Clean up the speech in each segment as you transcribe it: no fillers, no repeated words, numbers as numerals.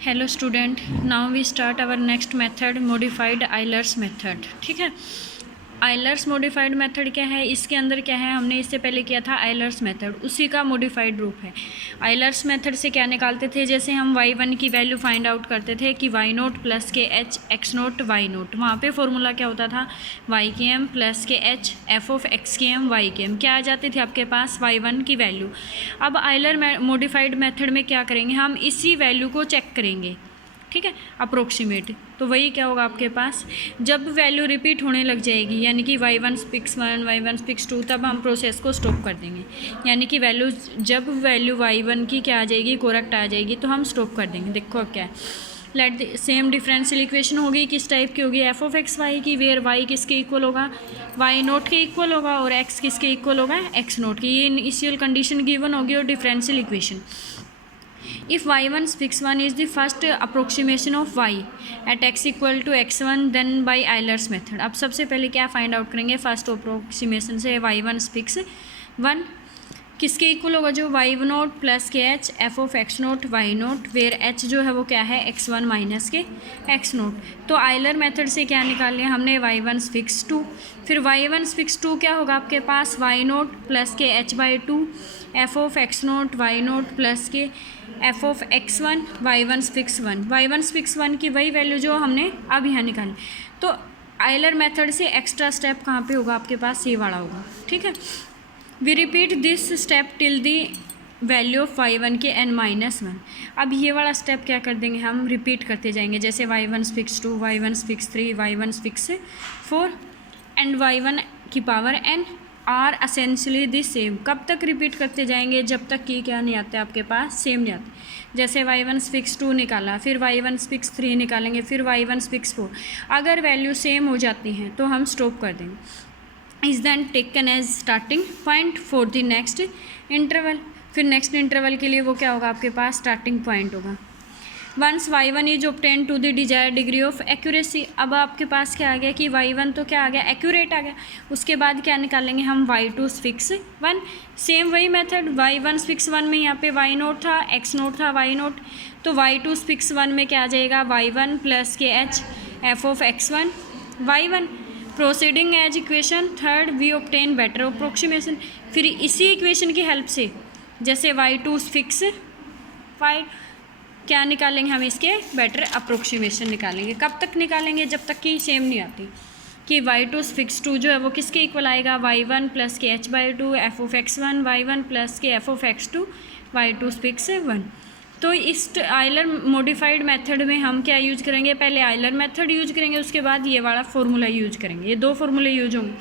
Hello student, now we start our next method modified Euler's method. ठीक है, Euler's modified method क्या है, इसके अंदर क्या है, हमने इससे पहले किया था आइलर्स मेथड, उसी का मॉडिफाइड रूप है। आइलर्स मेथड से क्या निकालते थे, जैसे हम y1 की वैल्यू फाइंड आउट करते थे कि y0 प्लस के h x0 y0, वहाँ पे फॉर्मूला क्या होता था y के m प्लस के h f ऑफ x के m y के m, क्या आ जाती थी आपके पास y1 की वैल्यू। अब आइलर मॉडिफाइड मेथड में क्या करेंगे, हम इसी वैल्यू को चेक करेंगे। ठीक है, अप्रोक्सीमेट, तो वही क्या होगा आपके पास, जब वैल्यू रिपीट होने लग जाएगी यानी कि y1 स्पिक्स 1 y1 स्पिक्स 2, तब हम प्रोसेस को स्टॉप कर देंगे। यानी कि वैल्यू जब वैल्यू y1 की क्या आ जाएगी, करेक्ट आ जाएगी, तो हम स्टॉप कर देंगे। देखो अब क्या है, लेट सेम डिफरेंशियल इक्वेशन होगी, किस टाइप की होगी, एफ ऑफ एक्स वाई की, वेयर y किसके इक्वल होगा, y0 के इक्वल होगा और x किसके इक्वल होगा, x0 की। ये इनिशियल कंडीशन गिवन होगी और differential equation. If y1 fix 1 is the first approximation of y at x equal to x1 then by Euler's method। अब सबसे पहले क्या फाइंड आउट करेंगे, फर्स्ट अप्रोक्सीमेशन से y1 फिक्स 1 किसके इक्वल होगा, जो y0 प्लस के h f of x0 y0, where h जो है वो क्या है x1 माइनस के x0। तो आइलर मेथड से क्या निकाल लिया हमने, y1 फिक्स 2, फिर y1 फिक्स 2 क्या होगा आपके पास, y0 प्लस के h/2 f of x0 y0 plus के f of x1 y1 fix 1, y1 fix 1 की वही वैल्यू जो हमने अब यहाँ निकाली। तो आइलर मेथड से एक्स्ट्रा स्टेप कहाँ पे होगा आपके पास, ये वाला होगा। ठीक है, we repeat this step till the value of y1 के n-1। अब ये वाला स्टेप क्या कर देंगे, हम रिपीट करते जाएंगे, जैसे y1 fix 2 y1 fix 3 y1 fix 4 and y1 की power n are essentially the same. कब तक रिपीट करते जाएंगे, जब तक कि क्या नहीं आते आपके पास, सेम नहीं आते। जैसे y1 फिक्स 2 निकाला, फिर y1 फिक्स 3 निकालेंगे, फिर y1 फिक्स 4, अगर वैल्यू सेम हो जाती हैं तो हम स्टॉप कर देंगे। Is then taken as starting point for the next interval. फिर नेक्स्ट इंटरवल के लिए वो क्या होगा आपके पास, स्टार्टिंग पॉइंट होगा। Once y1 is obtain to the Dzire degree of accuracy. अब आपके पास क्या आ गया कि y1 तो क्या आ गया, एक्यूरेट आ गया। उसके बाद क्या निकालेंगे हम, y2 फिक्स 1, सेम वही मेथड, y1 फिक्स 1 में यहाँ पे y0 था x0 था y0, तो y2 फिक्स 1 में क्या आ जाएगा, y1 प्लस के h f of x1 y1। Proceeding as equation third we obtain better approximation. फिर इसी इक्वेशन की हेल्प से जैसे y2 फिक्स 5 क्या निकालेंगे हम, इसके बेटर अप्रोक्सीमेशन निकालेंगे। कब तक निकालेंगे, जब तक कि सेम नहीं आती कि y2 फिक्स 2 जो है वो किसके इक्वल आएगा, y1 प्लस के h/2 f of x1 y1 plus के f of x2 y2 fix 1। तो इस आइलर मॉडिफाइड मेथड में हम क्या यूज करेंगे, पहले आइलर मेथड यूज करेंगे, उसके बाद ये वाला फॉर्मूला यूज करेंगे, ये दो फॉर्मूले यूज होंगे।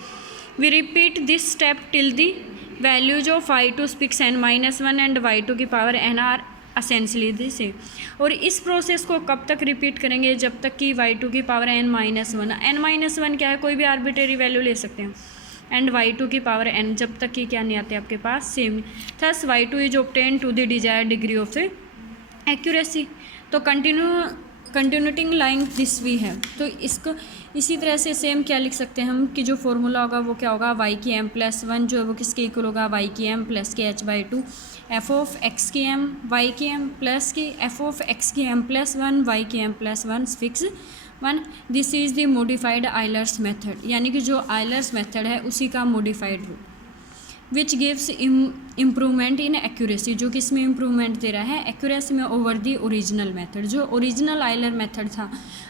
We repeat this step till the values of y2 fix n-1 and y2 की power n are essentially the same. और इस प्रोसेस को कब तक रिपीट करेंगे, जब तक कि y2 की पावर n-1 क्या है, कोई भी आर्बिट्रेरी वैल्यू ले सकते हैं, एंड y2 की पावर n, जब तक कि क्या नहीं आते आपके पास, same. Thus y2 is obtain to the Dzire degree of accuracy. तो कंटिन्यूटिंग लाइन दिस वी है, तो इसको इसी तरह से सेम क्या लिख सकते हैं हम कि जो फॉर्मूला होगा वो क्या होगा, y की m+1 जो है वो किसके इक्वल होगा, y की m प्लस के h/2 f ऑफ x की m y की m प्लस के f ऑफ x की m+1 y की m+1 fix 1। This is the modified Euler's method, यानी कि जो आइलर्स मेथड है उसी का मॉडिफाइड रूप, which gives improvement in accuracy, जो किस में इम्प्रूवमेंट दे रहा है, एक्यूरेसी में, ओवर दी ओरिजिनल मेथड। जो ओरिजिनल आइलर मेथड था,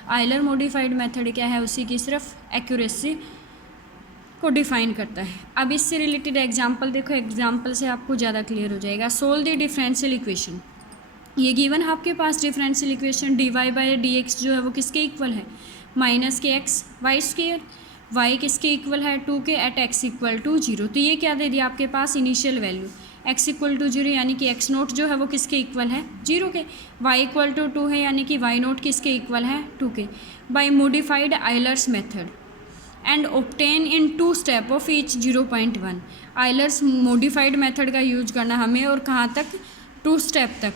आइलर मॉडिफाइड मेथड क्या है, उसी की सिर्फ एक्यूरेसी को डिफाइन करता है। अब इससे रिलेटेड एग्जांपल देखो, एग्जांपल से आपको ज़्यादा क्लियर हो जाएगा। Solve the differential equation. ये गिवन है आपके पास डिफरेंशियल इक्वेशन, dy/dx जो है वो किसके इक्वल है, माइनस के x y², y किसके इक्वल है, 2 के, एट x इक्वल टू 0। तो ये क्या दे दिया आपके पास, initial value x equal to 0, यानी कि x0 जो है वो किसके इक्वल है, 0 के, y इक्वल टू 2 है, यानी कि y0 किसके इक्वल है, 2 के। By modified Euler's method and obtain in 2 step of each 0.1। Euler's modified method का यूज करना हमें, और कहाँ तक, 2 स्टेप तक,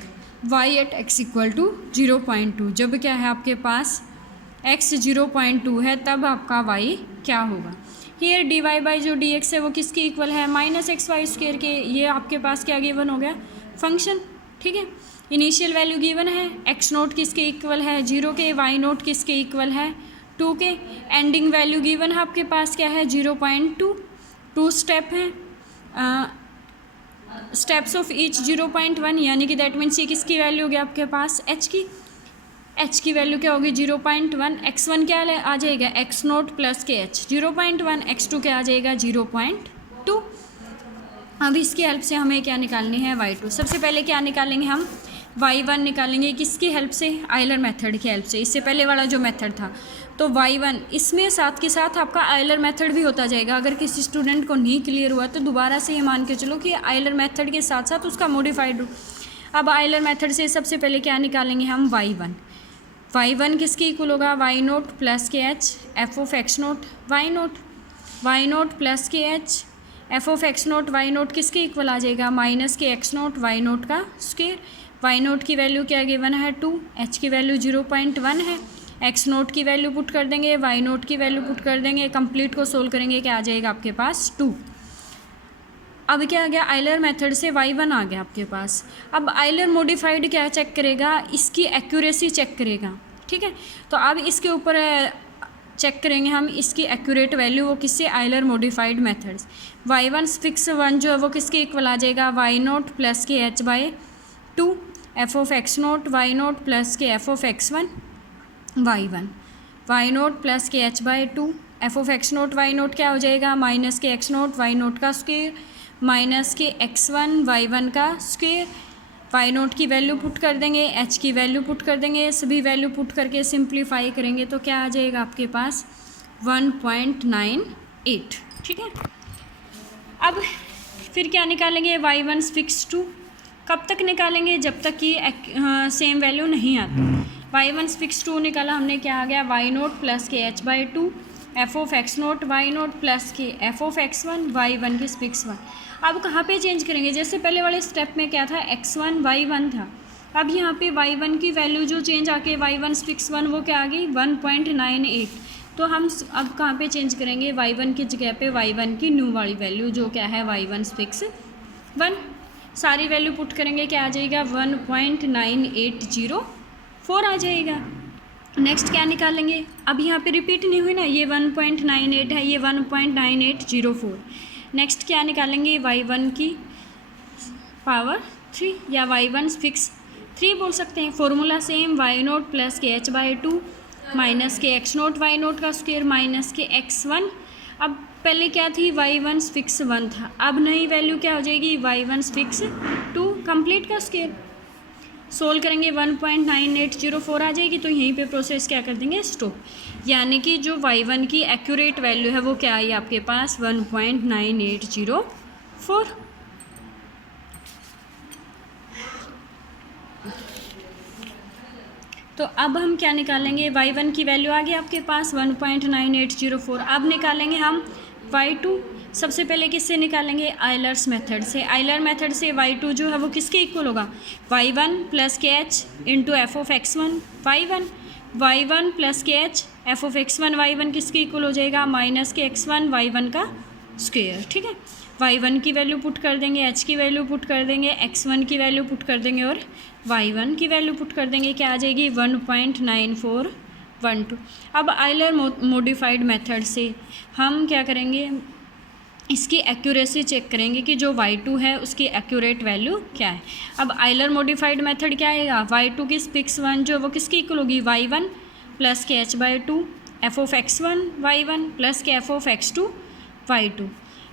y at x equal to 0.2। जब क्या है आपके पास x 0.2 है तब आपका y क्या होगा। हियर dy जो dx है वो किसके इक्वल है, -xy² के। ये आपके पास क्या गिवन हो गया, फंक्शन। ठीक है, इनिशियल वैल्यू गिवन है, एक्स नोट किसके इक्वल है 0 के, वाई नोट किसके इक्वल है 2 के, एंडिंग वैल्यू गिवन है आपके पास क्या है 0.2, 2 स्टेप हैं, स्टेप्स ऑफ ईच 0.1, यानी कि दैट मीन्स ये किसकी वैल्यू होगी आपके पास एच की वैल्यू क्या होगी 0.1, x1 क्या आ जाएगा एक्स नोट प्लस के एच 0.1, x2 क्या आ जाएगा 0.2। अब इसकी हेल्प से हमें क्या निकालनी है y2। सबसे पहले क्या निकालेंगे हम y1 निकालेंगे, किसकी हेल्प से आयलर मेथड की हेल्प से, इससे पहले वाला जो मेथड था। तो y1 इसमें साथ के साथ आपका आयलर मेथड भी होता जाएगा। अगर किसी स्टूडेंट को नहीं क्लियर हुआ तो दोबारा से ये मान के चलो कि आयलर मेथड के साथ साथ उसका मॉडिफाइड। अब आयलर मेथड से सबसे पहले क्या निकालेंगे हम y1 किसकी इक्वल होगा वाई नोट प्लस के H F of x note Y note plus के H F of x note Y naught किसके इक्वल आ जाएगा माइनस के एक्स नोट वाई नोट का स्क्वायर। वाई नोट की वैल्यू क्या गिवन है 2, एच की वैल्यू 0.1 है, एक्स नोट की वैल्यू पुट कर देंगे, वाई नोट की वैल्यू पुट कर देंगे, कंप्लीट को सोल्व करेंगे क्या आ जाएगा आपके पास 2। अब क्या आ गया आयलर मेथड से y1 आ गया आपके पास। अब आयलर मॉडिफाइड क्या चेक करेगा, इसकी एक्यूरेसी चेक करेगा, ठीक है। तो अब इसके ऊपर चेक करेंगे हम इसकी एक्यूरेट वैल्यू, वो किससे Euler modified methods. y1 fix 1 जो है वो किसके इक्वल आ जाएगा वाई नोट प्लस के H by 2 F of x note Y note plus के F of x1 y1 Y note plus के H by 2 F of x note Y naught क्या हो जाएगा माइनस के एक्स नोट वाई नोट का square minus के x1 y1 का square. Y naught की वैल्यू पुट कर देंगे, एच की वैल्यू पुट कर देंगे, सभी वैल्यू पुट करके सिंप्लीफाई करेंगे तो क्या आ जाएगा आपके पास 1.98, ठीक है। अब फिर क्या निकालेंगे y1 फिक्स 2, कब तक निकालेंगे जब तक कि सेम वैल्यू नहीं आती। y1 फिक्स 2 निकाला हमने, क्या आ गया वाई नोट प्लस के H by 2 F of x note Y note plus के एफ ऑफ x1 y1 की फिक्स 1। अब कहाँ पे चेंज करेंगे, जैसे पहले वाले स्टेप में क्या था x1 y1 था, अब यहाँ पे y1 की वैल्यू जो चेंज आके y1 फिक्स 1 वो क्या आ गई 1.98। तो हम अब कहाँ पे चेंज करेंगे y1 की जगह पे y1 की न्यू वाली वैल्यू जो क्या है y1 फिक्स 1, सारी वैल्यू पुट करेंगे क्या आ जाएगा 1.9804 आ जाएगा। नेक्स्ट क्या निकालेंगे, अब यहाँ पे रिपीट नहीं हुई ना, ये 1.98 है, ये 1.9804। नेक्स्ट क्या निकालेंगे y1 की पावर 3 या y1 फिक्स 3 बोल सकते हैं। Formula same y note plus के एच बाई 2 माइनस के एक्स नोट वाई नोट का स्क्वायर माइनस के x1। अब पहले क्या थी y1 फिक्स 1 था, अब नई वैल्यू क्या हो जाएगी y1 फिक्स 2 कंप्लीट का स्क्वायर। सोल्व करेंगे 1.9804 आ जाएगी, तो यहीं पे प्रोसेस क्या कर देंगे स्टॉप, यानी कि जो y1 की एक्यूरेट वैल्यू है वो क्या आई आपके पास 1.9804। तो अब हम क्या निकालेंगे, y1 की वैल्यू आ गई आपके पास 1.9804। अब निकालेंगे हम y2। सबसे पहले किससे निकालेंगे आयलर्स मेथड से। आयलर मेथड से y2 जो है वो किसके इक्वल होगा y1 प्लस के H into F of x1 y1 plus के H F of x1 y1 किसके इक्वल हो जाएगा माइनस के x1 y1 का स्क्वायर, ठीक है। y1 की वैल्यू पुट कर देंगे, h की वैल्यू पुट कर देंगे, x1 की वैल्यू पुट कर देंगे और y1 की वैल्यू पुट कर देंगे, क्या आ जाएगी 1.9412। अब आयलर मॉडिफाइड मेथड से हम क्या करेंगे, इसकी एक्यूरेसी चेक करेंगे कि जो y2 है उसकी एक्यूरेट वैल्यू क्या है। अब आयलर मॉडिफाइड मेथड क्या आएगा, y2 की फिक्स 1 जो वो किसकी इक्वल होगी y1 प्लस के H by 2 F of x1 y1 plus के F of x2 y2।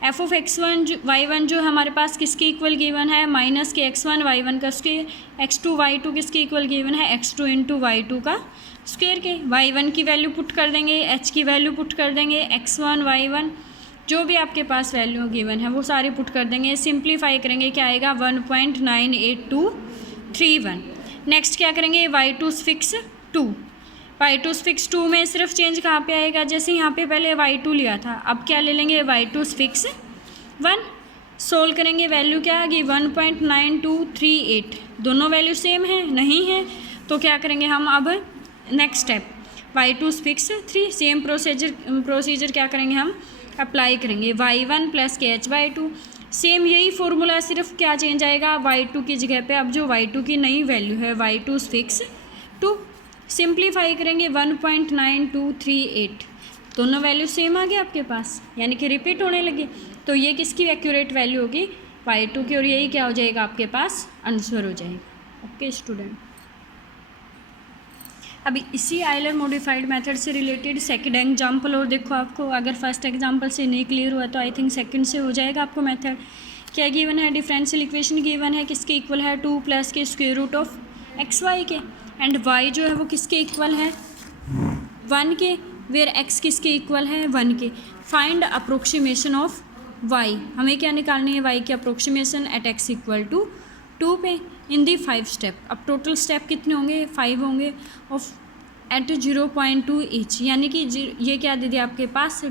F of x1 y1 जो हमारे पास किसकी इक्वल गिवन है माइनस के x1 y1 का स्क्वायर, x2 y2 किसकी इक्वल गिवन है x2 इंटू y2 का स्क्वायर के। y1 की वैल्यू पुट कर देंगे, h की वैल्यू पुट कर देंगे, x1 y1 जो भी आपके पास वैल्यू गिवन है वो सारी पुट कर देंगे, सिंप्लीफाई करेंगे क्या आएगा 1.98231। नेक्स्ट क्या करेंगे y2 फिक्स 2। y2 फिक्स 2 में सिर्फ चेंज कहाँ पे आएगा, जैसे यहाँ पे पहले y2 लिया था, अब क्या ले लेंगे y2 फिक्स 1। सोल्व करेंगे वैल्यू क्या आ गई 1.9238। दोनों वैल्यू सेम है नहीं है, तो क्या करेंगे हम अब next step y2 fix 3 same procedure क्या करेंगे हम अप्लाई करेंगे। y1 प्लस के एच बाई 2 सेम यही फॉर्मूला, सिर्फ क्या चेंज आएगा, y2 की जगह पे अब जो y2 की नई वैल्यू है y2 फिक्स 2, सिंप्लीफाई करेंगे 1.9238, दोनों वैल्यू सेम आ गए आपके पास, यानी कि रिपीट होने लगी। तो ये किसकी एक्यूरेट वैल्यू होगी, y2 की, और यही क्या हो जाएगा आपके पास, आंसर हो जाएगा। ओके स्टूडेंट, अभी इसी आइलर मॉडिफाइड मेथड से रिलेटेड सेकंड एग्जांपल और देखो आपको, अगर फर्स्ट एग्जांपल से नहीं क्लियर हुआ तो आई थिंक सेकंड से हो जाएगा आपको मेथड। क्या गिवन है, डिफरेंशियल इक्वेशन गिवन है, किसके इक्वल है, 2 प्लस के square root of x y के, एंड y जो है वो किसके इक्वल है, 1 के, वेयर x किसके इक्वल है, 1 के। फाइंड अप्रोक्सीमेशन ऑफ y, हमें क्या निकालनी है, y की approximation at x equal to 2 पे इन दी 5 स्टेप। अब टोटल स्टेप कितने होंगे, 5 होंगे, ऑफ एट 0.2 ईच, यानी कि ये क्या दे दिया आपके पास,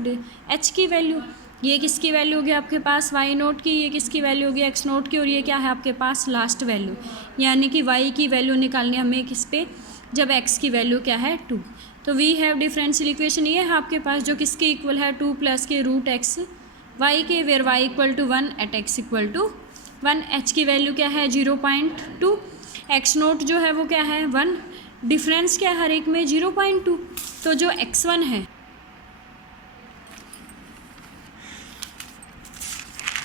h की वैल्यू, ये किसकी वैल्यू होगी आपके पास, y नोट की, ये किसकी वैल्यू होगी, x नोट की, और ये क्या है आपके पास लास्ट वैल्यू, यानी कि y की वैल्यू निकालनी है हमें किस पे, जब x की वैल्यू क्या है 2। तो वी हैव डिफरेंशियल इक्वेशन ये है आपके पास, जो किसके इक्वल है, 2 प्लस के रूट x y के, where y equal to 1 at x equal to 1, h की वैल्यू क्या है 0.2, x नोट जो है वो क्या है 1, डिफरेंस क्या है हर एक में 0.2, तो जो x1 है,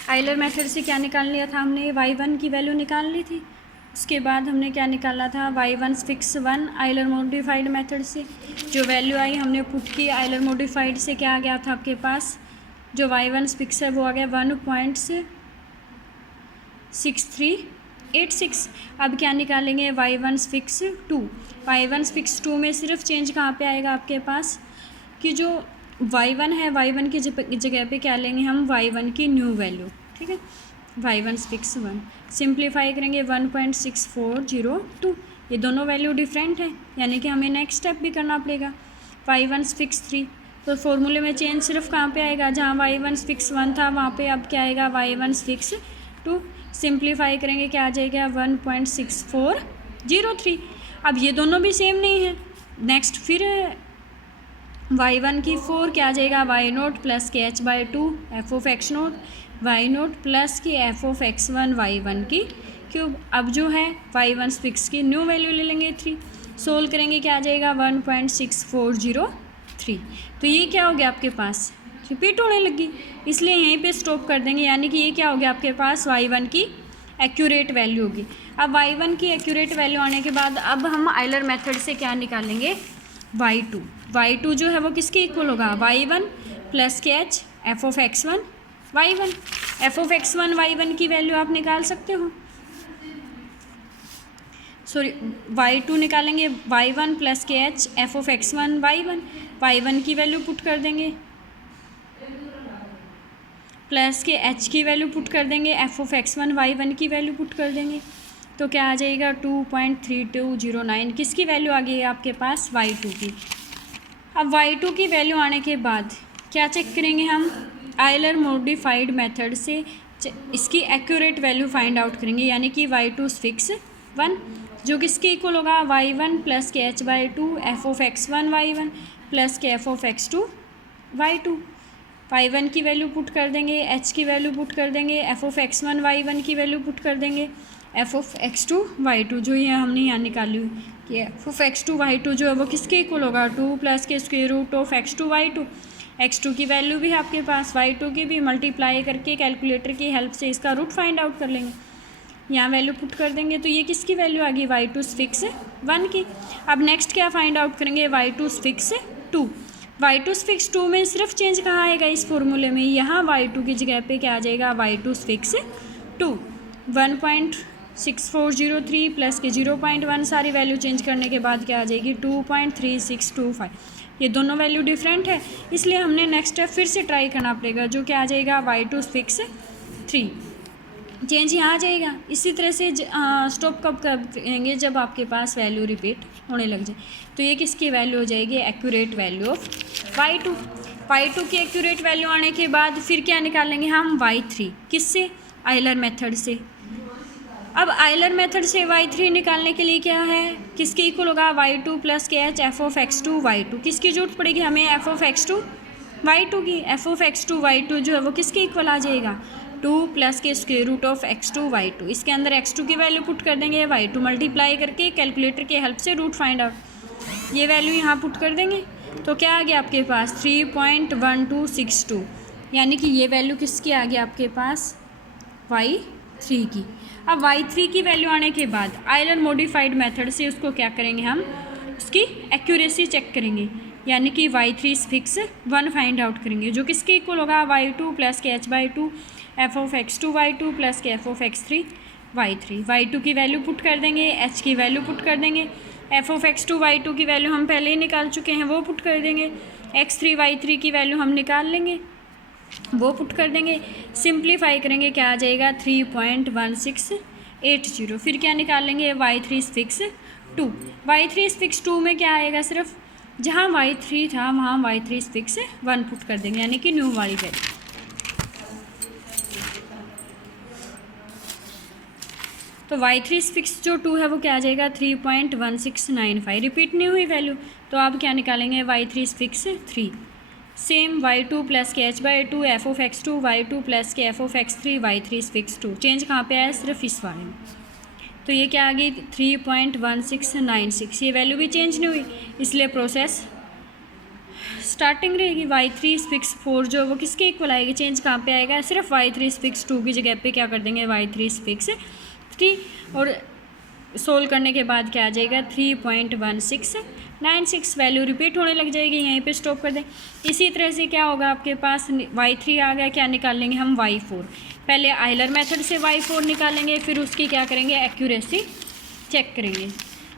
आइलर मेथड से क्या निकाल लिया था हमने, y1 की वैल्यू निकाल ली थी, उसके बाद हमने क्या निकाला था, y1 fix 1, Euler modified method से जो वैल्यू आई हमने पुट की, आइलर मॉडिफाइड से क्या आ गया था आपके पास, जो y1 फिक्स है वो आ गया 1.6386। अब क्या निकालेंगे, y1 फिक्स 2, y1 फिक्स 2 में सिर्फ चेंज कहाँ पे आएगा आपके पास, कि जो y1 है y1 की जगह पे क्या लेंगे हम, y1 की न्यू वैल्यू, ठीक है, y1 फिक्स 1, सिंप्लीफाई करेंगे 1.6402, ये दोनों वैल्यू डिफरेंट है, यानी कि हमें नेक्स्ट स्टेप भी करना पड़ेगा, y1 फिक्स 3, तो फॉर्मूले में चेंज सिर्फ कहाँ पे आएगा, जहाँ y1 फिक्स 1 था वहाँ पे अब क्या आएगा, y1 फिक्स 2, सिंप्लीफाई करेंगे क्या आ जाएगा 1.6403। अब ये दोनों भी सेम नहीं है, नेक्स्ट फिर y1 की 4 क्या आ जाएगा, y नोट प्लस के h by 2 F of x note, y note plus की एफ ऑफ x1 y1 की क्यूब। अब जो है y1 फिक्स की न्यू वैल्यू ले लेंगे 3, सोल्व करेंगे क्या आ जाएगा 1.6403। तो ये क्या हो गया आपके पास, रिपीट होने लगी, इसलिए यहीं पे स्टॉप कर देंगे, यानी कि ये क्या हो गया आपके पास, y1 की एक्यूरेट वैल्यू होगी। अब y1 की एक्यूरेट वैल्यू आने के बाद अब हम आइलर मेथड से क्या निकालेंगे, y2 जो है वो किसके इक्वल होगा, y1 प्लस के h F of x1 y1, F of x1 y1 की वैल्यू आप निकाल सकते हो, सॉरी y2 निकालेंगे y1 प्लस के h F of x1 y1 की वैल्यू पुट कर देंगे, प्लस के h की वैल्यू पुट कर देंगे, एफ ऑफ x1 y1 की वैल्यू पुट कर देंगे, तो क्या आ जाएगा 2.3209, किसकी वैल्यू आ गई है आपके पास, y2 की। अब y2 की वैल्यू आने के बाद क्या चेक करेंगे हम, आइलर मॉडिफाइड मेथड से इसकी एक्यूरेट वैल्यू फाइंड आउट करेंगे, यानी कि y2 फिक्स 1 जो किसके इक्वल होगा, y1 प्लस के h by 2 F of x1 y1 plus के F of x2 y2, y1 की वैल्यू पुट कर देंगे, h की वैल्यू पुट कर देंगे, एफ ऑफ x1 y1 की वैल्यू पुट कर देंगे, एफ ऑफ x2 y2 जो ये हमने यहाँ निकाली हुई कि एफ ऑफ x2 y2 जो है वो किसके इक्वल होगा, 2 प्लस के square root of x2 y2, x2 की वैल्यू भी है आपके पास, y2 की भी, मल्टीप्लाई करके कैलकुलेटर की हेल्प से इसका रूट फाइंड आउट कर लेंगे, यहाँ वैल्यू पुट कर देंगे, तो ये किसकी वैल्यू आ गई, y2 फिक्स 1 की। अब नेक्स्ट क्या फाइंड आउट करेंगे, y2 फिक्स 2, y2 फिक्स 2 में सिर्फ चेंज कहाँ आएगा इस फॉर्मूले में, यहाँ y2 की जगह पे क्या आ जाएगा, y2 फिक्स 2, 1.6403 प्लस के 0.1, सारी वैल्यू चेंज करने के बाद क्या आ जाएगी 2.3625, ये दोनों वैल्यू डिफरेंट है, इसलिए हमने नेक्स्ट स्टेप फिर से ट्राई करना पड़ेगा, जो क्या आ जाएगा y2 फिक्स 3, चेंज यहाँ आ जाएगा। इसी तरह से स्टॉप कब करेंगे, जब आपके पास वैल्यू रिपीट होने लग जाए, तो ये किसकी वैल्यू हो जाएगी, एक्यूरेट वैल्यू ऑफ y2 की एक्यूरेट वैल्यू आने के बाद फिर क्या निकालेंगे हम, y3, किससे, आइलर मेथड से। अब आइलर मेथड से y3 निकालने के लिए क्या है, किसके इक्वल होगा, y2 प्लस के h F of x2 y2, किसकी जरूरत पड़ेगी हमें, एफ ऑफ x2 y2 की, एफ ऑफ x2 y2 जो है वो किसके इक्वल आ जाएगा, 2 प्लस के square root of x2 y2, इसके अंदर x2 की वैल्यू पुट कर देंगे, y2 मल्टीप्लाई करके कैलकुलेटर के हेल्प से रूट फाइंड आउट, ये वैल्यू यहाँ पुट कर देंगे। तो क्या आ गया आपके पास 3.1262, यानी कि ये वैल्यू किसकी आ गई आपके पास y3 की। अब y3 की वैल्यू आने के बाद आयलर मॉडिफाइड मेथड से उसको क्या करेंगे हम, उसकी एक्यूरेसी चेक करेंगे, यानी कि y3 फिक्स 1 फाइंड आउट करेंगे, जो किसके इक्वल होगा y2 प्लस के h/2 f of x2 y2 plus के f of x3 y3। y2 की वैल्यू पुट कर देंगे, h की वैल्यू पुट कर देंगे, f ऑफ x2 y2 की वैल्यू हम पहले ही निकाल चुके हैं वो पुट कर देंगे, x3 y3 की वैल्यू हम निकाल लेंगे वो पुट कर देंगे। सिंप्लीफाई करेंगे क्या आ जाएगा 3.1680। फिर क्या निकाल लेंगे y3 फिक्स 2, y3 फिक्स 2 में क्या आएगा, सिर्फ जहाँ y3 था वहाँ y3 फिक्स 1 पुट कर देंगे, यानी कि न्यू वाली वैल्यू। तो y3 फिक्स जो 2 है वो क्या आ जाएगा 3.1695, रिपीट नहीं हुई वैल्यू। तो अब क्या निकालेंगे y3 fix 3, same y2 plus के h/2 f of x2 y2 plus के f of x3 y3 fix 2, change कहाँ पे आया, सिर्फ इस वाले में। तो ये क्या आ गई 3.1696, ये वैल्यू भी चेंज नहीं हुई, इसलिए प्रोसेस स्टार्टिंग रहेगी। y3 फिक्स 4 जो वो किसके इक्वल आएगी, चेंज कहाँ पे आएगा, सिर्फ y3 फिक्स 2 की जगह पे क्या कर देंगे y3 फिक्स 3, और सोल्व करने के बाद क्या आ जाएगा 3.1696, वैल्यू रिपीट होने लग जाएगी, यहीं पे स्टॉप कर दें। इसी तरह से क्या होगा आपके पास y3 आ गया, क्या निकालेंगे हम y4, पहले आयलर मेथड से y4 निकालेंगे, फिर उसकी क्या करेंगे एक्यूरेसी चेक करेंगे।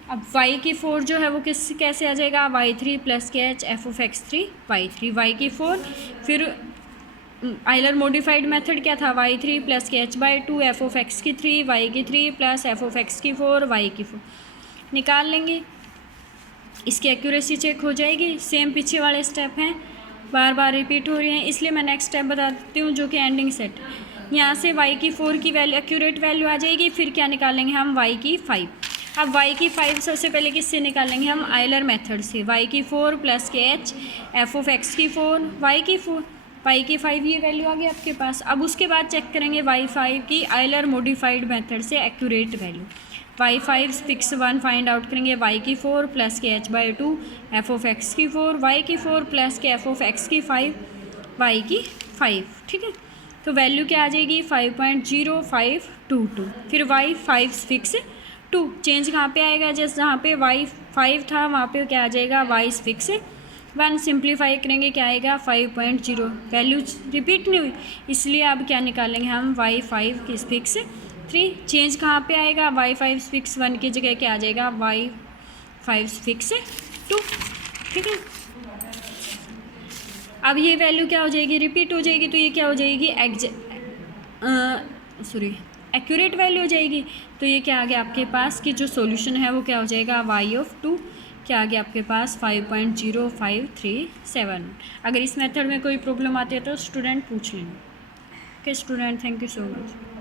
अब y की 4 जो है वो कैसे आ जाएगा, y3 प्लस के h f of x3 y3, y की 4, फिर आयलर मॉडिफाइड मेथड क्या था y3 प्लस के h/2 f ऑफ x की 3 y की 3 प्लस f ऑफ x की 4 y की 4 निकाल लेंगे, इसकी एक्यूरेसी चेक हो जाएगी। सेम पीछे वाले स्टेप हैं, बार बार रिपीट हो रहे हैं, इसलिए मैं नेक्स्ट स्टेप बता देती हूँ जो कि एंडिंग सेट। यहाँ से y की 4 की वैल्यू एक्यूरेट वैल्यू आ जाएगी, फिर क्या निकालेंगे हम y की 5। अब y की 5 सबसे पहले किससे निकालेंगे हम, आयलर मेथड से, y की 4 प्लस के h f ऑफ x की 4 y की 4 y की 5, ये वैल्यू आ गई आपके पास। अब उसके बाद चेक करेंगे y5 की आयलर मॉडिफाइड मेथड से accurate value, y5 fix 1 find out करेंगे, y की 4 प्लस के h/2 f ऑफ x की 4 y की 4 प्लस के f ऑफ x की 5 y की 5, ठीक है। तो वैल्यू क्या आ जाएगी 5.0522, फिर y5 फिक्स 2, चेंज कहाँ पे आएगा, जैसे जहाँ पे y5 था वहाँ पे क्या आ जाएगा y फिक्स 1, सिंप्लीफाई करेंगे क्या आएगा 5.0, वैल्यू रिपीट नहीं हुई, इसलिए अब क्या निकालेंगे हम y5 की फिक्स 3, चेंज कहाँ पे आएगा y5 फिक्स 1 की जगह क्या आ जाएगा y5 फिक्स 2, ठीक है। अब ये वैल्यू क्या हो जाएगी, रिपीट हो जाएगी, तो ये क्या हो जाएगी एक्यूरेट वैल्यू हो जाएगी। तो ये क्या आ गया आपके पास कि जो सॉल्यूशन है वो क्या हो जाएगा y(2) क्या आ गया आपके पास 5.0537। अगर इस मेथड में कोई प्रॉब्लम आती है तो स्टूडेंट पूछ लेंगे। Okay student, thank you so much.